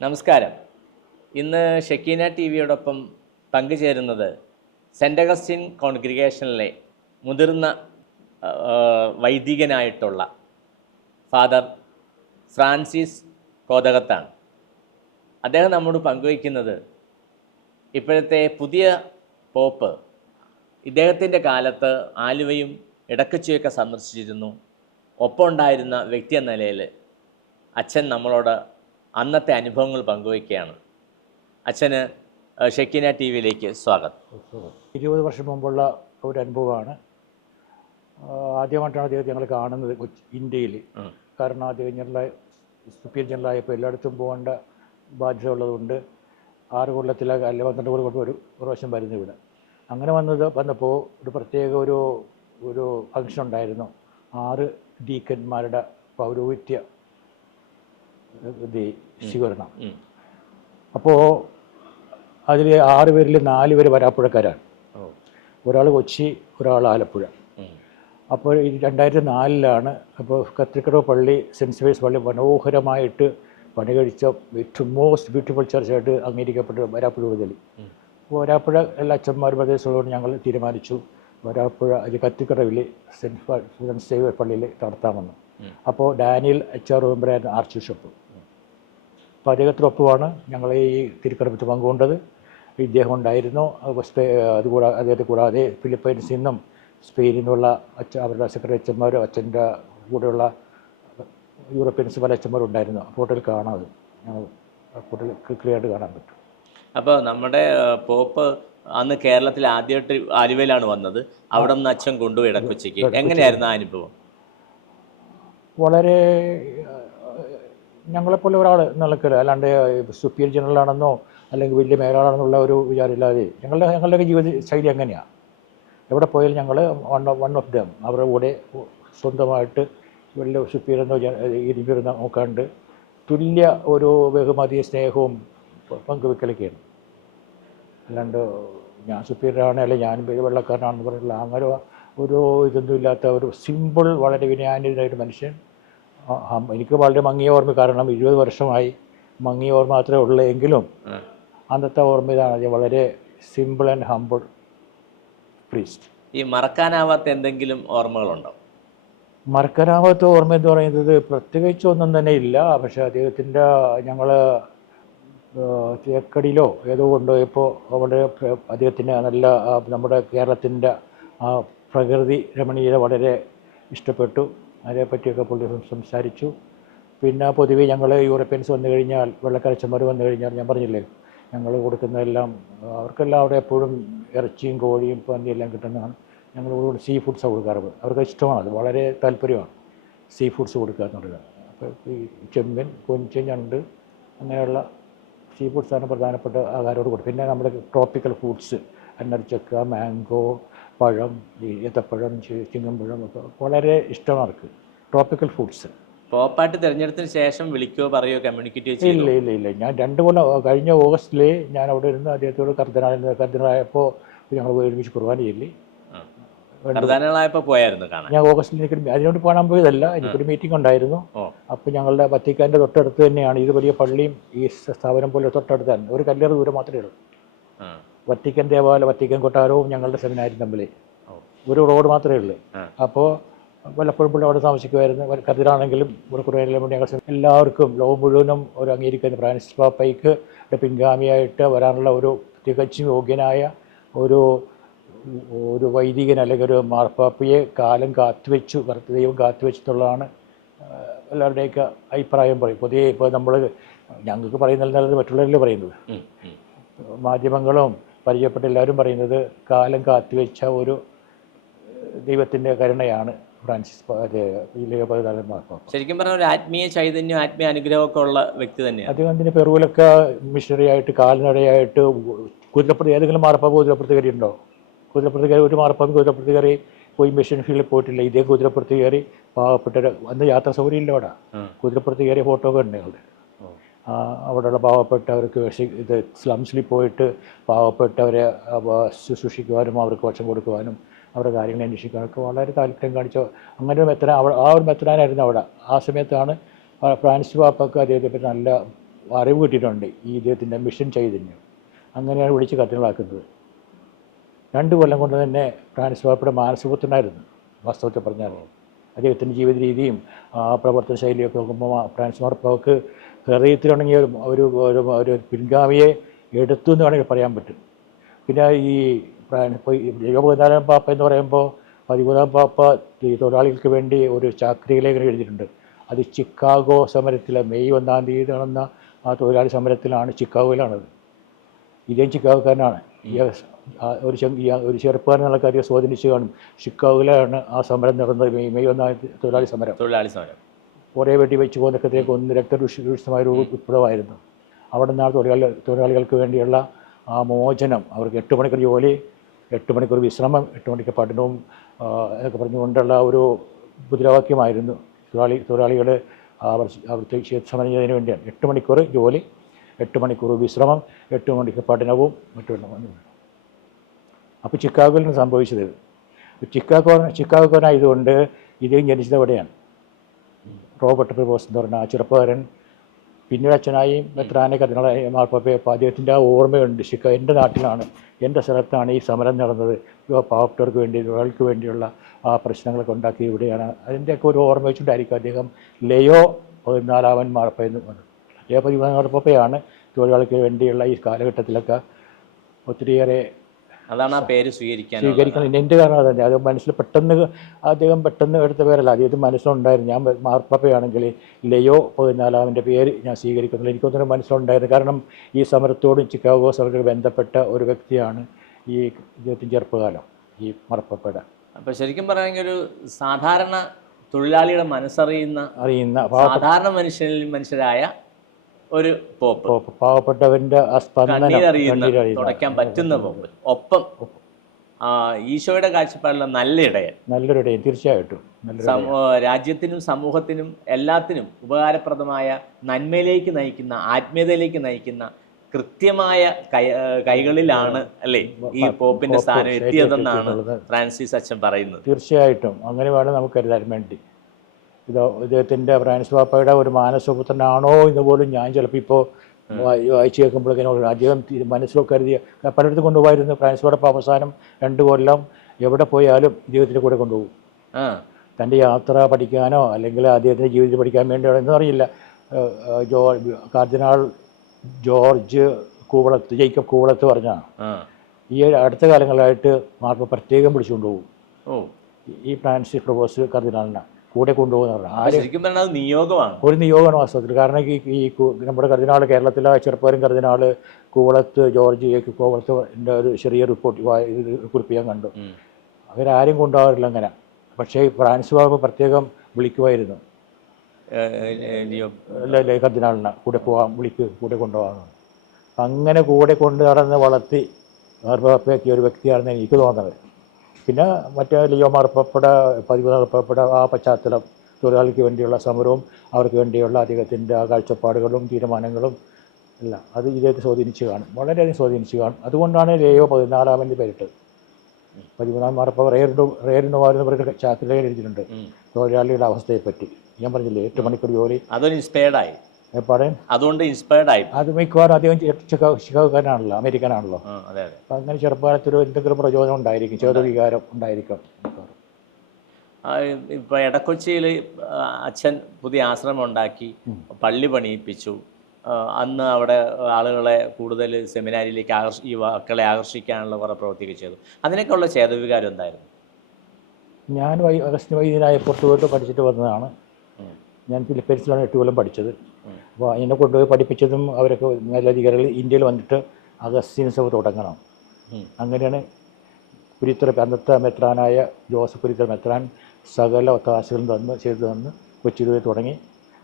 നമസ്കാരം. ഇന്ന് Shekinah T വിയോടൊപ്പം പങ്കുചേരുന്നത് saint Augustine കോൺഗ്രിഗേഷനിലെ മുതിർന്ന വൈദികനായിട്ടുള്ള ഫാദർ ഫ്രാൻസിസ് കോതകത്താണ്. അദ്ദേഹം നമ്മോട് പങ്കുവയ്ക്കുന്നത് ഇപ്പോഴത്തെ പുതിയ പോപ്പ് ഇദ്ദേഹത്തിൻ്റെ കാലത്ത് ആലുവയും ഇടക്കച്ചിയൊക്കെ സന്ദർശിച്ചിരുന്നു. ഒപ്പം ഉണ്ടായിരുന്ന വ്യക്തി എന്ന നിലയിൽ അച്ഛൻ നമ്മളോട് അന്നത്തെ അനുഭവങ്ങൾ പങ്കുവയ്ക്കുകയാണ്. അച്ഛന് ഷെക്കീന ടി വിയിലേക്ക് സ്വാഗതം. 20 വർഷം മുമ്പുള്ള ഒരു അനുഭവമാണ്. ആദ്യമായിട്ടാണ് അദ്ദേഹത്തെ ഞങ്ങൾ കാണുന്നത് ഇന്ത്യയിൽ. കാരണം അദ്ദേഹം സുപ്പീരിയർ ജനറലായപ്പോൾ എല്ലായിടത്തും പോകേണ്ട ബാധ്യത ഉള്ളതുകൊണ്ട് 6 കൊല്ലത്തിൽ അല്ലെ 12 കൊല്ലം കൊണ്ട് ഒരു പ്രാവശ്യം വരുന്നു ഇവിടെ. അങ്ങനെ വന്നപ്പോൾ ഒരു പ്രത്യേക ഒരു ഫംഗ്ഷൻ ഉണ്ടായിരുന്നു. 6 ഡീക്കന്മാരുടെ പൗരോഹിത്യ സ്വീകരണം. അപ്പോൾ അതിൽ 6 പേരിൽ 4 പേര് വരാപ്പുഴക്കാരാണ്. ഒരാൾ കൊച്ചി, ഒരാൾ ആലപ്പുഴ. അപ്പോൾ 2004 അപ്പോൾ കത്തിക്കടവ് പള്ളി, സെൻറ്റ് സേവിയേഴ്സ് പള്ളി മനോഹരമായിട്ട് പണി കഴിച്ച ഏറ്റവും മോസ്റ്റ് ബ്യൂട്ടിഫുൾ ചർച്ചായിട്ട് അംഗീകരിക്കപ്പെട്ട വരാപ്പുഴ ഉപതലി. അപ്പോൾ വരാപ്പുഴ എല്ലാ അച്ഛന്മാരും പ്രദേശത്തോട് ഞങ്ങൾ തീരുമാനിച്ചു വരാപ്പുഴ കത്തിക്കടവിൽ സെൻറ്റ് സേവിയേഴ്സ് പള്ളിയിൽ നടത്താമെന്ന്. അപ്പോൾ ഡാനിയൽ HR മെമ്പറായിരുന്നു ആർച്ച് ബിഷപ്പ്. അപ്പോൾ അദ്ദേഹത്തിനൊപ്പമാണ് ഞങ്ങൾ ഈ തിരുക്കർമ്മത്തിൽ പങ്കുകൊണ്ടത്. ഇദ്ദേഹം ഉണ്ടായിരുന്നു. അദ്ദേഹത്തെ കൂടാതെ ഫിലിപ്പൈൻസിൽ നിന്നും സ്പെയിനിൽ നിന്നുള്ള അവരുടെ സെക്രട്ടറി അച്ഛന്മാരും അച്ഛൻ്റെ കൂടെയുള്ള യൂറോപ്യൻസ് പല അച്ഛന്മാരും ഉണ്ടായിരുന്നു. ഫോട്ടോയിൽ കാണാം, അത് ഞങ്ങൾ ഫോട്ടോയിൽ ക്ലിയർ ആയിട്ട് കാണാൻ പറ്റും. അപ്പോൾ നമ്മുടെ പോപ്പ് അന്ന് കേരളത്തിൽ ആദ്യമായിട്ട് ആലുവയിലാണ് വന്നത്. അവിടെ നിന്ന് അച്ഛൻ കൊണ്ടുപോയി ഇടക്കൊച്ചിക്ക്. എങ്ങനെയായിരുന്നു ആ അനുഭവം? വളരെ ഞങ്ങളെപ്പോലെ ഒരാൾ നിലക്കൽ, അല്ലാണ്ട് സുപ്പീരിയർ ജനറലാണെന്നോ അല്ലെങ്കിൽ വലിയ മേലാളാണെന്നുള്ള ഒരു വിചാരമില്ലാതെ ഞങ്ങളുടെയൊക്കെ ജീവിത ശൈലി അങ്ങനെയാണ്. എവിടെ പോയാലും ഞങ്ങൾ വൺ ഓഫ് ദം, അവരുടെ കൂടെ സ്വന്തമായിട്ട് വലിയ സുപ്പീരിയറെന്നോ ഇരുന്നോ നോക്കാണ്ട് തുല്യ ഒരു ബഹുമതിയും സ്നേഹവും പങ്കുവെക്കലൊക്കെയാണ്. അല്ലാണ്ട് ഞാൻ സുപ്പീരിയറാണ് അല്ലെങ്കിൽ ഞാൻ വെള്ളക്കാരനാണെന്ന് പറഞ്ഞില്ല. അങ്ങനെ ഒരു ഇതൊന്നും ഇല്ലാത്ത ഒരു സിമ്പിൾ, വളരെ വിനയാന്യനായിട്ട് മനുഷ്യൻ. എനിക്ക് വളരെ മങ്ങിയ ഓർമ്മ, കാരണം 20 വർഷമായി മങ്ങിയ ഓർമ്മ മാത്രമേ ഉള്ളൂ. എങ്കിലും അന്നത്തെ ഓർമ്മ ഇതാണ്, വളരെ സിമ്പിൾ ആൻഡ് ഹമ്പിൾ പ്രീസ്റ്റ്. ഈ മറക്കാനാവാത്ത എന്തെങ്കിലും ഓർമ്മകളുണ്ടോ? മറക്കാനാവാത്ത ഓർമ്മ എന്ന് പറയുന്നത് പ്രത്യേകിച്ച് ഒന്നും തന്നെ ഇല്ല. പക്ഷേ അദ്ദേഹത്തിൻ്റെ ഞങ്ങൾ തേക്കടിയിലോ ഏതോ കൊണ്ടുപോയപ്പോൾ അവിടെ അദ്ദേഹത്തിന് നല്ല നമ്മുടെ കേരളത്തിൻ്റെ ആ പ്രകൃതി രമണീയത വളരെ ഇഷ്ടപ്പെട്ടു. അതിനെപ്പറ്റിയൊക്കെ പുള്ളി സംസാരിച്ചു. പിന്നെ പൊതുവെ ഞങ്ങൾ യൂറോപ്യൻസ് വന്നു കഴിഞ്ഞാൽ, വെള്ളക്കാരച്ചന്മാർ വന്നു കഴിഞ്ഞാൽ, ഞാൻ പറഞ്ഞില്ലേ ഞങ്ങൾ കൊടുക്കുന്നതെല്ലാം അവർക്കെല്ലാം അവിടെ എപ്പോഴും ഇറച്ചിയും കോഴിയും പന്നിയെല്ലാം കിട്ടുന്നതാണ്. ഞങ്ങൾ ഇവിടെ സീ ഫുഡ്സാണ് കൊടുക്കാറുള്ളത്. അവർക്ക് ഇഷ്ടമാണ്, അത് വളരെ താല്പര്യമാണ് സീ ഫുഡ്സ് കൊടുക്കുക എന്നുള്ളത്. അപ്പോൾ ഈ ചെമ്മീൻ, കൊഞ്ച്, ഞണ്ട് അങ്ങനെയുള്ള സീ ഫുഡ്സാണ് പ്രധാനപ്പെട്ട ആഹാരത്തോട് കൊടുക്കും. പിന്നെ നമ്മുടെ ട്രോപ്പിക്കൽ ഫ്രൂട്ട്സ്, അന്നരിച്ചക്ക, മാംഗോ, പഴം, ഏത്തപ്പഴം, ചിങ്ങമ്പഴം ഒക്കെ വളരെ ഇഷ്ടമാണ് അവർക്ക്. Tropical fruits. പോപ്പായിട്ട് തിരഞ്ഞെടുത്തതിന് ശേഷം വിളിക്കുകയോ പറയുകയോ കമ്മ്യൂണിക്കേറ്റ് ചെയ്യോ? ഇല്ല. ഞാൻ 2 കൊല്ലം കഴിഞ്ഞ ഓഗസ്റ്റിൽ ഞാൻ അവിടെ ഇരുന്ന് അദ്ദേഹത്തോട് കർദിനാളായപ്പോൾ ഞങ്ങൾ ഒരുമിച്ച് കുർബാന ചൊല്ലി. കർദിനാളായപ്പോൾ പോയായിരുന്നു കാണാൻ? ഞാൻ ഓഗസ്റ്റിൽ അതിനോട് കാണാൻ പോയതല്ല, എനിക്കൊരു മീറ്റിംഗ് ഉണ്ടായിരുന്നു. അപ്പോൾ ഞങ്ങളുടെ വത്തിക്കാൻ്റെ തൊട്ടടുത്ത് തന്നെയാണ് ഇത് വലിയ പള്ളിയും ഈ സ്ഥാപനം പോലെ തൊട്ടടുത്ത് തന്നെ, ഒരു കല്ലേറ് ദൂരം മാത്രമേ ഉള്ളൂ. വത്തിക്കൻ ദേവാലയം, വത്തിക്കൻ കൊട്ടാരവും ഞങ്ങളുടെ സെമിനാരിയും തമ്മിൽ ഒരു റോഡ് മാത്രമേ ഉള്ളൂ. അപ്പോൾ വല്ലപ്പോഴും പുള്ളി അവിടെ താമസിക്കുമായിരുന്നു. കതിരാണെങ്കിലും ഇവിടെ കുറേ വേണ്ടി ഞങ്ങൾ എല്ലാവർക്കും ലോകം മുഴുവനും ഒരു അംഗീകരിക്കുന്ന ഫ്രാൻസിസ് പാപ്പയ്ക്ക് പിൻഗാമിയായിട്ട് വരാനുള്ള ഒരു തികച്ചും യോഗ്യനായ ഒരു വൈദികൻ അല്ലെങ്കിൽ ഒരു മാർപ്പാപ്പയെ കാലം കാത്തുവെച്ചു, ദൈവം കാത്തുവെച്ചെന്നുള്ളതാണ് എല്ലാവരുടെയൊക്കെ അഭിപ്രായം. പറയും പൊതുവെ ഇപ്പോൾ നമ്മൾ ഞങ്ങൾക്ക് പറയുന്നത് മറ്റുള്ളവരല്ലേ പറയുന്നത്. മാധ്യമങ്ങളും പരിചയപ്പെട്ട എല്ലാവരും പറയുന്നത് കാലം കാത്തുവെച്ച ഒരു ദൈവത്തിൻ്റെ കരുണയാണ് ഫ്രാൻസിസ് മാർപ്പാപ്പ. ശരിക്കും പറഞ്ഞാൽ ഒരു ആത്മീയ ചൈതന്യം, ആത്മീയ അനുഗ്രഹമൊക്കെ ഉള്ള വ്യക്തി തന്നെയാണ്. അദ്ദേഹത്തിന് പെറുവിലൊക്കെ മിഷണറി ആയിട്ട്, കാൽനടയായിട്ട് കുതിരപ്പുറത്ത് ഏതെങ്കിലും മാർപ്പാപ്പ കുതിരപ്പുറത്ത് കയറി ഉണ്ടോ? കുതിരപ്പുറത്ത് കയറി ഒരു മാർപ്പാപ്പ കുതിരപ്പുറത്ത് കയറി പോയി മിഷൻ ഫീൽഡിൽ പോയിട്ടില്ല. ഇതേ കുതിരപ്പുറത്ത് കയറി പാവപ്പെട്ടവർ, അന്ന് യാത്രാ സൗകര്യം ഇല്ല അവിടെ, കുതിരപ്പുറത്ത് കയറിയ ഫോട്ടോ ഒക്കെ ഉണ്ട് അവിടെ. അവിടെയുള്ള പാവപ്പെട്ടവർക്ക് ഇത് സ്ലംസിൽ പോയിട്ട് പാവപ്പെട്ടവരെ ശുശ്രൂഷിക്കുവാനും അവർക്ക് ഭക്ഷണം കൊടുക്കുവാനും അവരുടെ കാര്യങ്ങൾ അന്വേഷിക്കാനൊക്കെ വളരെ താല്പര്യം കാണിച്ച അങ്ങനെ ഒരു മെത്രാൻ, ആ ഒരു മെത്രാനായിരുന്നു അവിടെ. ആ സമയത്താണ് ഫ്രാൻസിസ് പാപ്പയ്ക്ക് അദ്ദേഹത്തെ പറ്റി നല്ല അറിവ് കിട്ടിയിട്ടുണ്ട് ഈ ഇദ്ദേഹത്തിൻ്റെ മിഷൻ ചൈതന്യം. അങ്ങനെയാണ് വിളിച്ച് കർദിനാളാക്കുന്നത്. 2 കൊല്ലം കൊണ്ട് തന്നെ ഫ്രാൻസിസ് പാപ്പയുടെ മാനസപുത്രനായിരുന്നു വാസ്തവത്തിൽ പറഞ്ഞാൽ. അദ്ദേഹത്തിൻ്റെ ജീവിത രീതിയും പ്രവർത്തന ശൈലിയൊക്കെ നോക്കുമ്പോൾ ഫ്രാൻസിസ് മാർപ്പാപ്പയ്ക്ക് ഹൃദയത്തിലുണ്ടെങ്കിൽ ഒരു പിൻഗാമിയെ എടുത്തു എന്ന് വേണമെങ്കിൽ പറയാൻ പറ്റും. പിന്നെ ഈ ലിയോ 14 പാപ്പ എന്ന് പറയുമ്പോൾ 13 പാപ്പ ഈ തൊഴിലാളികൾക്ക് വേണ്ടി ഒരു ചാക്രികലേഖനം എഴുതിയിട്ടുണ്ട്. അത് ചിക്കാഗോ സമരത്തിലെ മെയ് 1-ാം തീയതി നടന്ന ആ തൊഴിലാളി സമരത്തിലാണ്, ചിക്കാഗോയിലാണത്. ഇദ്ദേഹം ചിക്കാഗോക്കാരനാണ്. ഒരു ചെറുപ്പക്കാരനുള്ള കാര്യം സ്വാധീനിച്ച് കാണും. ചിക്കാഗോയിലാണ് ആ സമരം നടന്നത്, മെയ് 1-ാം തീയതി തൊഴിലാളി സമരം. കുറേ വെടി വെച്ച് പോകുന്നതിലേക്ക് ഒന്ന് രക്തരൂക്ഷമായൊരു ഉത്ഭവമായിരുന്നു. അവിടെ നിന്നാണ് തൊഴിലാളികൾക്ക് വേണ്ടിയുള്ള ആ മോചനം. അവർക്ക് 8 മണിക്കൂർ ജോലി, 8 മണിക്കൂർ വിശ്രമം, 8 മണിക്കൂർ പഠനവും എന്നൊക്കെ പറഞ്ഞുകൊണ്ടുള്ള ഒരു മുദ്രാവാക്യമായിരുന്നു. തൊഴിലാളികൾ അവർക്ക് സമരം ചെയ്യുന്നതിന് വേണ്ടിയാണ് 8 മണിക്കൂർ ജോലി, 8 മണിക്കൂർ വിശ്രമം, 8 മണിക്കൂർ പഠനവും മറ്റും. അപ്പോൾ ചിക്കാഗോയിലാണ് സംഭവിച്ചത്. ചിക്കാഗോനായതുകൊണ്ട് ഇദ്ദേഹം ജനിച്ചത് എവിടെയാണ്? റോബർട്ട് പ്രിവോസ് എന്ന് പറഞ്ഞ ആ ചെറുപ്പക്കാരൻ പിന്നീട് അച്ഛനായി മെത്രാനെ കർദിനാളായി മാർപ്പാപ്പയെ. അപ്പോൾ അദ്ദേഹത്തിൻ്റെ ആ ഓർമ്മയുണ്ട്, എൻ്റെ നാട്ടിലാണ്, എൻ്റെ സ്ഥലത്താണ് ഈ സമരം നടന്നത്, പാവപ്പെട്ടവർക്ക് വേണ്ടി, തൊഴിലാളികൾക്ക് വേണ്ടിയുള്ള ആ പ്രശ്നങ്ങളൊക്കെ ഉണ്ടാക്കി ഇവിടെയാണ്. അതിൻ്റെയൊക്കെ ഒരു ഓർമ്മ വെച്ചുകൊണ്ടായിരിക്കും അദ്ദേഹം ലിയോ 14 മാർപ്പാപ്പ എന്ന് പറഞ്ഞത്. ലിയോ 14 മാർപ്പാപ്പയാണ് തൊഴിലാളികൾക്ക് വേണ്ടിയുള്ള ഈ കാലഘട്ടത്തിലൊക്കെ ഒത്തിരിയേറെ അതാണ് ആ പേര് സ്വീകരിക്കണം. എൻ്റെ കാരണം അതന്നെ. അത് മനസ്സിൽ അദ്ദേഹം പെട്ടെന്ന് എടുത്ത പേരല്ല, അദ്ദേഹത്തിന് മനസ്സിലുണ്ടായിരുന്നു ഞാൻ മാർപ്പാപ്പയാണെങ്കിൽ ലിയോ 14 പേര് ഞാൻ സ്വീകരിക്കുന്നില്ല. എനിക്കൊന്നും മനസ്സിലുണ്ടായിരുന്നു. കാരണം ഈ സമരത്തോടും ചിക്കാഗോ സമരത്തോട് ബന്ധപ്പെട്ട ഒരു വ്യക്തിയാണ് ഈ ഇദ്ദേഹത്തിൻ്റെ ചെറുപ്പകാലം, ഈ മാർപ്പാപ്പയുടെ. അപ്പോൾ ശരിക്കും പറയുമെങ്കിൽ ഒരു സാധാരണ തൊഴിലാളിയുടെ മനസ്സറിയുന്ന സാധാരണ മനുഷ്യരായ ഒരു പോപ്പ്, പാവപ്പെട്ടവൻ്റെ തുടയ്ക്കാൻ പറ്റുന്ന പോപ്പ്, ഒപ്പം ഈശോയുടെ കാഴ്ചപ്പാടുള്ള നല്ലൊരു ഇടയൻ തീർച്ചയായിട്ടും രാജ്യത്തിനും സമൂഹത്തിനും എല്ലാത്തിനും ഉപകാരപ്രദമായ നന്മയിലേക്ക് നയിക്കുന്ന, ആത്മീയതയിലേക്ക് നയിക്കുന്ന കൃത്യമായ കൈകളിലാണ് അല്ലേ ഈ പോപ്പിന്റെ സ്ഥാനം എത്തിയതെന്നാണ് ഫ്രാൻസിസ് അച്ഛൻ പറയുന്നത്. തീർച്ചയായിട്ടും അങ്ങനെ വേണം നമുക്ക് കരുതാൻ വേണ്ടി. ഇദ്ദേഹത്തിൻ്റെ ഫ്രാൻസിസ് പാപ്പയുടെ ഒരു മാനസപുത്രനാണോ എന്ന് പോലും ഞാൻ ചിലപ്പോൾ ഇപ്പോൾ വായിച്ചു കേൾക്കുമ്പോഴേക്കും അദ്ദേഹം മനസ്സിലൊക്കെ കരുതിയ പലയിടത്തും കൊണ്ടുപോയിരുന്നു. ഫ്രാൻസിസ് പാപ്പ അവസാനം 2 കൊല്ലം എവിടെ പോയാലും ഇദ്ദേഹത്തിൻ്റെ കൂടെ കൊണ്ടുപോകും. തൻ്റെ യാത്ര പഠിക്കാനോ അല്ലെങ്കിൽ അദ്ദേഹത്തിൻ്റെ ജീവിതത്തിൽ പഠിക്കാൻ വേണ്ടിയോ എന്നറിയില്ല. കാർദിനാൾ ജോർജ് ജേക്കബ് കൂവളത്ത് പറഞ്ഞാണ് ഈ അടുത്ത കാലങ്ങളായിട്ട് മാർപ്പാപ്പ പ്രത്യേകം പിടിച്ചുകൊണ്ടുപോകും ഈ ഫ്രാൻസിസ് പ്രിവോസ് കർദിനാളിനെ കൂടെ കൊണ്ടുപോകുന്ന നിയോഗമാണ്, ഒരു നിയോഗമാണ് വാസ്തവത്തിൽ. കാരണം ഈ നമ്മുടെ കർദിനാൾ, കേരളത്തിലെ ചെറുപ്പക്കാരൻ കർദിനാൾ കൂവളത്ത് ജോർജ് കൂവളത്തിൻ്റെ ഒരു ചെറിയ കുറിപ്പ് ഞാൻ കണ്ടു. അവരാരും കൊണ്ടുപോകാറില്ല അങ്ങനെ. പക്ഷേ ഫ്രാൻസിസ് പാപ്പ പ്രത്യേകം വിളിക്കുമായിരുന്നു കർദിനാളിനെ കൂടെ പോകാൻ, കൂടെ കൊണ്ടുപോകാമെന്ന്. അങ്ങനെ കൂടെ കൊണ്ട് നടന്ന് വളർത്തി മാർപ്പാപ്പയാക്കിയ ഒരു വ്യക്തിയാണെന്ന് എനിക്ക് തോന്നുന്നത്. പിന്നെ മറ്റേ ലിയോ മാർപ്പാപ്പയുടെ 13 മാർപ്പാപ്പയുടെ ആ പശ്ചാത്തലം, തൊഴിലാളിക്ക് വേണ്ടിയുള്ള സമരവും അവർക്ക് വേണ്ടിയുള്ള അദ്ദേഹത്തിൻ്റെ ആ കാഴ്ചപ്പാടുകളും തീരുമാനങ്ങളും എല്ലാം അത് ഇദ്ദേഹത്തെ സ്വാധീനിച്ച് കാണും, വളരെയധികം സ്വാധീനിച്ച് കാണും. അതുകൊണ്ടാണ് ലിയോ 14 പേരിട്ടത്. 13 മാർപ്പാപ്പ റേറിന് വാരെന്ന് പറയുന്ന ചാക്രികയിൽ എഴുതിയിട്ടുണ്ട് തൊഴിലാളിയുടെ അവസ്ഥയെപ്പറ്റി. ഞാൻ പറഞ്ഞില്ലേ 8 മണിക്കൂർ ജോലി. അതൊരു ഇൻസ്പയർഡായി അതുകൊണ്ട് ഇൻസ്പയർഡ് ആയി. അത് മിക്കവാറും അദ്ദേഹം ചിക്കാഗോക്കാരനാണല്ലോ, അമേരിക്കനാണല്ലോ. അപ്പം അങ്ങനെ ചെറുപ്പകാലത്തിൽ എന്തെങ്കിലും പ്രചോദനം ഉണ്ടായിരിക്കും, ചേതോവികാരം ഉണ്ടായിരിക്കും. ഇപ്പോൾ എടക്കൊച്ചിയിൽ അച്ഛൻ പുതിയ ആശ്രമം ഉണ്ടാക്കി, പള്ളി പണിയിപ്പിച്ചു. അന്ന് അവിടെ ആളുകളെ കൂടുതൽ സെമിനാരിയിലേക്ക് ഈ മക്കളെ ആകർഷിക്കാനുള്ള കുറേ പ്രവൃത്തിയൊക്കെ ചെയ്തു. അതിനൊക്കെയുള്ള ചേതോവികാരം എന്തായിരുന്നു? ഞാൻ അഗസ്റ്റിൻ വൈദ്യനായ പുറത്തു പോയിട്ട് പഠിച്ചിട്ട് വന്നതാണ്. ഞാൻ ഫിലിപ്പൈൻസിലാണ് 8 കൊല്ലം പഠിച്ചത്. അപ്പോൾ എന്നെ കൊണ്ടുപോയി പഠിപ്പിച്ചതും അവരൊക്കെ മേലധികാരികൾ ഇന്ത്യയിൽ വന്നിട്ട് അഗസ്റ്റിൻ സഭ തുടങ്ങണം. അങ്ങനെയാണ് അന്നത്തെ മെത്രാനായ ജോസഫ് പുരിത്തറ മെത്രാൻ സകല ഒത്താശകളും ചെയ്തു തന്ന് കൊച്ചിയിലൂടെ തുടങ്ങി.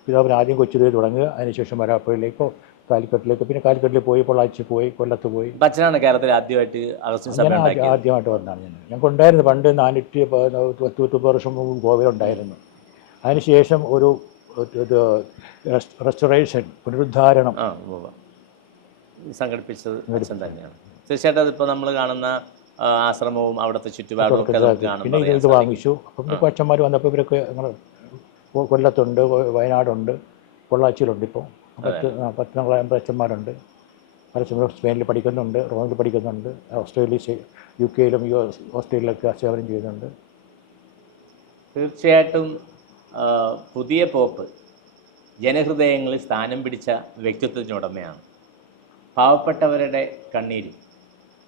പിതാവിന് ആദ്യം കൊച്ചിയിലൂടെ തുടങ്ങുക, അതിനുശേഷം വരാപ്പുഴയിലേക്കോ കാലിക്കട്ടിലേക്ക്, പിന്നെ കാലിക്കട്ടിൽ പോയി, പൊള്ളാച്ചി പോയി, കൊല്ലത്ത് പോയി. അച്ഛനാണ് കേരളത്തിൽ ആദ്യമായിട്ട് വന്നതാണ്. ഞാൻ കൊണ്ടായിരുന്നു പണ്ട് 490 വർഷം മുമ്പ് ഗോവയിലുണ്ടായിരുന്നു. അതിനുശേഷം ഒരു റെസ്റ്റോറേഷൻ, പുനരുദ്ധാരണം സംഘടിപ്പിച്ചത് തന്നെയാണ്. തീർച്ചയായിട്ടും അതിപ്പോൾ നമ്മൾ കാണുന്ന ആശ്രമവും അവിടുത്തെ ചുറ്റുപാടും ഒക്കെ പിന്നെ ഇത് വാങ്ങിച്ചു. അപ്പം അച്ഛന്മാർ വന്നപ്പോൾ ഇവരൊക്കെ ഞങ്ങൾ കൊല്ലത്തുണ്ട്, വയനാടുണ്ട്, പൊള്ളാച്ചിയിലുണ്ട്. ഇപ്പോൾ 10 അച്ഛന്മാരുണ്ട്. പരസ്പരം സ്പെയിനിൽ പഠിക്കുന്നുണ്ട്, റോമിൽ പഠിക്കുന്നുണ്ട്, ഓസ്ട്രേലിയ, UK ഓസ്ട്രേലിയയിലൊക്കെ സേവനം ചെയ്യുന്നുണ്ട്. തീർച്ചയായിട്ടും പുതിയ പോപ്പ് ജനഹൃദയങ്ങളിൽ സ്ഥാനം പിടിച്ച വ്യക്തിത്വത്തിനുടമയാണ്. പാവപ്പെട്ടവരുടെ കണ്ണീരും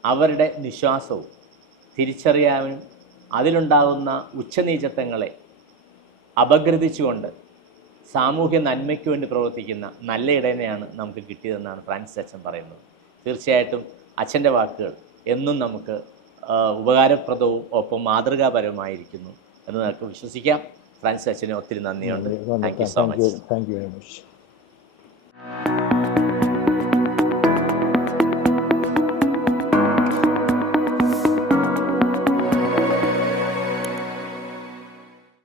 അവരുടെ നിശ്വാസവും തിരിച്ചറിയാനും അതിലുണ്ടാകുന്ന ഉച്ചനീചത്വങ്ങളെ അപഗ്രഥിച്ചുകൊണ്ട് സാമൂഹ്യ നന്മയ്ക്ക് വേണ്ടി പ്രവർത്തിക്കുന്ന നല്ല ഇടയനെയാണ് നമുക്ക് കിട്ടിയതെന്നാണ് ഫ്രാൻസിസ് അച്ഛൻ പറയുന്നത്. തീർച്ചയായിട്ടും അച്ഛൻ്റെ വാക്കുകൾ എന്നും നമുക്ക് ഉപകാരപ്രദവും ഒപ്പം മാതൃകാപരമായിരിക്കുന്നു എന്ന് നമുക്ക് വിശ്വസിക്കാം. ഫ്രാൻസിസ് അച്ഛന് ഒത്തിരി നന്ദിയുണ്ട്. Thank you so much. Thank you very much.